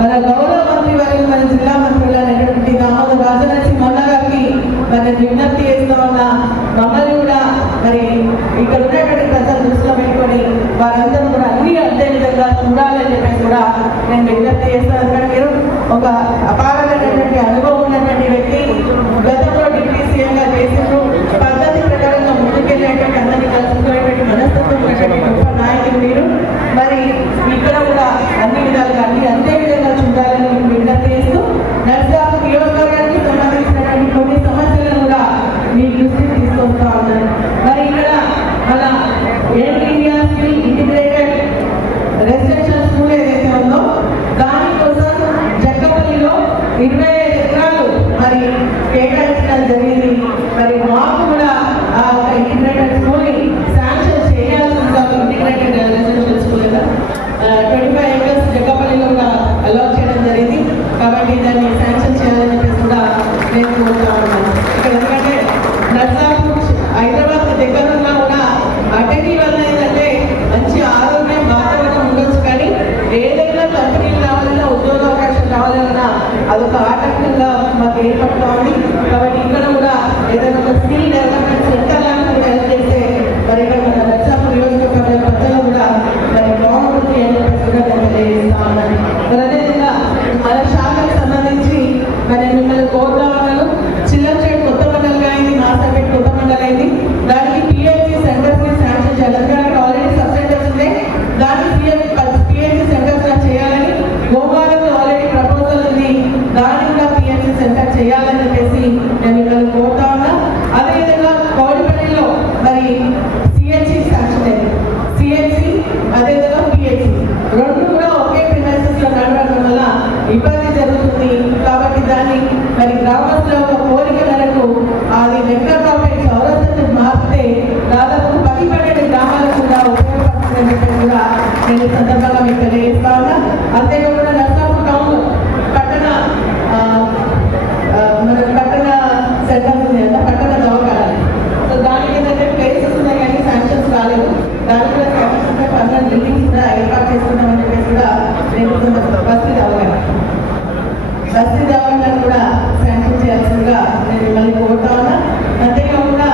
మన గౌరవ మంత్రి వారి మన జిల్లా మంత్రులైనటువంటి దామోదర్ రాజనరసింహ గారికి మరి విజ్ఞప్తి చేస్తూ ఉన్న మమ్మల్ని కూడా మరి ఇక్కడ ఉన్నటువంటి ప్రజలు దృష్టిలో పెట్టుకొని వారందరూ కూడా అన్ని అదే విధంగా చూడాలని చెప్పేసి కూడా నేను విజ్ఞప్తి చేస్తాను. ఎందుకంటే మీరు ఒక అపారమైనటువంటి అనుభవం ఉన్నటువంటి వ్యక్తి, గతంలో డిప్యూటీ సీఎంగా చేసినప్పుడు పద్ధతి ప్రకారంగా ముందుకెళ్ళేటువంటి అందరినీ కలుసుకునేటువంటి మనస్తత్వం ఉన్నటువంటి గొప్ప నాయకులు మీరు. మరి ఇక్కడ కూడా అన్ని విధాలుగా అన్ని అంతే విధంగా చూడాలని మీకు విజ్ఞప్తి చేస్తూ నర్సాపు నియోజకవర్గానికి సంబంధించినటువంటి కొన్ని సమస్యలను కూడా మీ దృష్టికి తీసుకొస్తా ఉన్నారు. మరి ఇక్కడ మన India skill integrated residential school ఏదైతే ఉందో దానికోసం జక్కపల్లిలో 25 ఎకరాలు మరి కేటాయించడం జరిగింది. మరి మాకు కూడా ఆ ఇంటిగ్రేటెడ్ స్కూల్ ని శాంక్షన్ చేయాల్సిందిగా ఇంటిగ్రేటెడ్ రెసిడెన్షియల్ స్కూల్ 25 ఎకర్స్ జక్కపల్లిలో కూడా అలాట్ చేయడం జరిగింది. కాబట్టి దాన్ని శాంక్షన్ చేయాలని చెప్పేసి కూడా నేను కోరుతా ఉన్నాను. ఇక్కడ ఎందుకంటే నర్సాపూర్ హైదరాబాద్ దగ్గర ఉన్నా కూడా అటెండీ వల్ల ఏంటంటే మంచి ఆరోగ్యం వాతావరణం ఉండొచ్చు, కానీ ఏదైనా కంపెనీలు రావాలన్నా ఉద్యోగ అవకాశం రావాలన్నా అదొక ఆటంకంగా మాకు ఏర్పడుతూ ఉంది. కాబట్టి ఇక్కడ కూడా ఏదైనా ఒక స్కిల్ డెవలప్మెంట్ సెంటర్ లాంటి హెల్ప్ చేస్తే మరి ఇక్కడ మన నర్సాపూర్ నియోజకవర్గ ప్రజలు కూడా మరి బాగుంటుంది అని చెప్పేసి కూడా నేను తెలియజేస్తా ఉన్నాను. మరి అదేవిధంగా మన శాఖకు సంబంధించి మరి మిమ్మల్ని కోరుతా ఉన్నాను. చిల్లంచేడు కొత్త మండలి అయింది, మాసాపేట కొత్త మండలి అయింది. దానికి పిహెచ్సి సెంటర్స్ ని శాంక్షన్ చేయాలి. ఎందుకంటే ఆల్రెడీ సబ్ సెంటర్స్ ఉంది, దాన్ని పిహెచ్సి సెంటర్స్ గా చేయాలని గోవాలో ఆల్రెడీ ప్రపోజల్ ఉంది, దాన్ని కూడా పిహెచ్సి సెంటర్ చేయాలని చెప్పేసి నేను మిమ్మల్ని కోరుతా ఉన్నా. అదేవిధంగా కోడిపల్లిలో మరి సిహెచ్సి శాంక్షన్ అయింది. సిహెచ్సి అదేవిధంగా పిహెచ్సి రెండు కూడా ఒకే ప్రిమైసెస్ లో నడవడం వల్ల ఇబ్బంది జరుగుతుంది. కాబట్టి దాన్ని మరి గ్రామస్తుల ఒక కోరిక మేరకు అది వెంకటరావుపేట చౌరస్తను మార్పితే దాదాపు 10-12 గ్రామాలకు కూడా ఉపయోగపడుతుందని చెప్పి కూడా నేను ఈ సందర్భంగా మీకు తెలియజేస్తా ఉన్నా. అంతేకాకుండా నర్సాపూర్ టౌన్ పట్టణ మన పట్టణ సెంటర్స్ ఉంది కదా, పట్టణ దవాఖానాలు. సో దానికి ఏంటంటే ప్లేసెస్ ఉన్నాయి కానీ శాంక్షన్స్ రాలేదు. దానికి కూడా శాంక్షన్స్ పక్కన బిల్డింగ్స్ కూడా ఏర్పాటు చేసుకుంటామని చెప్పేసి కూడా నేను బస్తీ దవాఖానాలు కూడా శాంక్షన్ చేయాల్సిందిగా నేను మిమ్మల్ని కోరుతా ఉన్నా. అంతేకాకుండా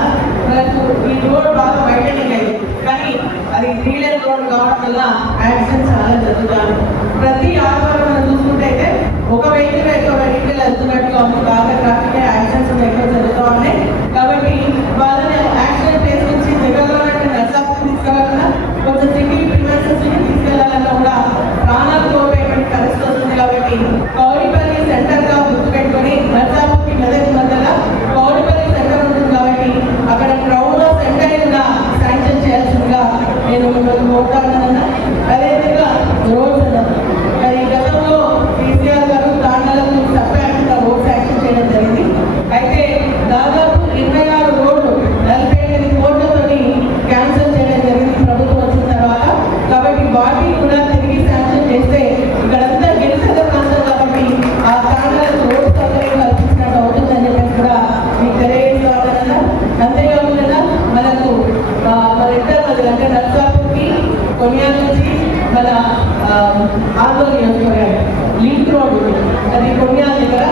మనకు ఈ రోడ్ బాగా వైడనింగ్ అయింది, కానీ అది 3 లేన్ రోడ్ కావడం వల్ల యాక్సిడెంట్ చాలా జరుగుతాను. ప్రతి ఆదివారం మనం చూసుకుంటే అయితే ఒక వెహికల్ వెళ్తున్నట్టుగా ఉంది. బాగా ట్రాఫిక్ యాక్సిడెంట్స్ ఎక్కువ జరుగుతూ ఉన్నాయి. కాబట్టి వాళ్ళని యాక్సిడెంట్ ప్లేస్ నుంచి దగ్గరలో నర్సాపూర్ తీసుకెళ్ళాలన్నా కొంచెం సిటీ ప్రిమైసెస్ తీసుకెళ్లాలన్నా కూడా ప్రాణాలు కోల్పోయేటువంటి పరిస్థితి వస్తుంది. కాబట్టి కౌడిపల్లి సెంటర్ గా గుర్తుపెట్టుకొని నర్సాపూర్కి మెదక్ మధ్యలో కౌడిపల్లి సెంటర్ ఉంటుంది. కాబట్టి అక్కడ క్రౌడ్ సెంటర్ కూడా శాంక్షన్ చేయాల్సిందిగా నేను మిమ్మల్ని కోరుతానన్నా. అదేవిధంగా రోడ్స్ మరి గతంలో కేసీఆర్ గారు తాండాలకు సపరేట్గా రోడ్ శాంక్షన్ చేయడం జరిగింది. అయితే దాదాపు 26 రోడ్లు 48 కోట్లతో క్యాన్సిల్ చేయడం జరిగింది ప్రభుత్వం వచ్చిన తర్వాత. కాబట్టి వాటిని కూడా తిరిగి శాంక్షన్ చేస్తే ఇక్కడంతా గిరిజన ప్రాంతం కాబట్టి ఆ తాండాలకు రోడ్ సౌకర్యం కల్పించినట్టు అవుతుందని చెప్పేసి కూడా మీకు తెలియజేస్తామన్నా. అంతేకాకుండా మనకు మన ఇద్దరు మధ్య అంటే నర్సాపూర్కి కొనియాల నుంచి మన ఆందోళన నియోజకవర్గాలు లింక్ రోడ్ ఉంది. అది కొనియాల దగ్గర,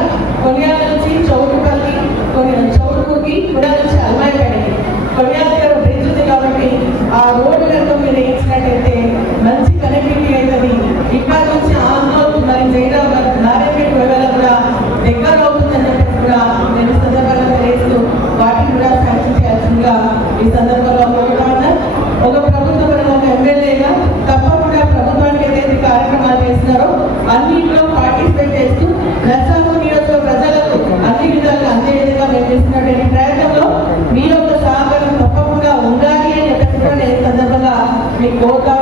కొనియాల నుంచి చౌటుపల్లి, చౌటుకి కొనియాల నుంచి అల్మాయిపేటకి కొనియాల దగ్గర బ్రిడ్జ్ ఉంది. కాబట్టి ఆ రోడ్డు కనుక మీరు వేయించినట్టయితే మంచి కనెక్టివిటీ అవుతుంది. ఇక్కడ నుంచి ఆందోళన మరి జైరాబాద్ నారాయణపేట వెళ్ళాలి కూడా దగ్గర అవుతుందని చెప్పేసి కూడా నేను ఈ సందర్భంగా తెలియజేస్తూ వాటిని కూడా శాంక్షన్ చేయాల్సిందిగా ఈ సందర్భంలో కోరుతా ఉన్నా. ఒక ప్రభుత్వం ఒక ఎమ్మెల్యేగా తప్పకుండా ప్రభుత్వానికి ఏదైతే కార్యక్రమాలు చేస్తున్నారో అన్నింటిలో పార్టిసిపేట్ చేస్తూ నర్సాపూర్ నియోజకవర్గ ప్రజలకు అన్ని విధాలుగా అందే విధంగా మేము చేస్తున్నటువంటి ప్రయత్నంలో మీ యొక్క సహకారం తప్పకుండా ఉండాలి అని చెప్పేసి కూడా నేను సందర్భంగా మీకు కోరుతా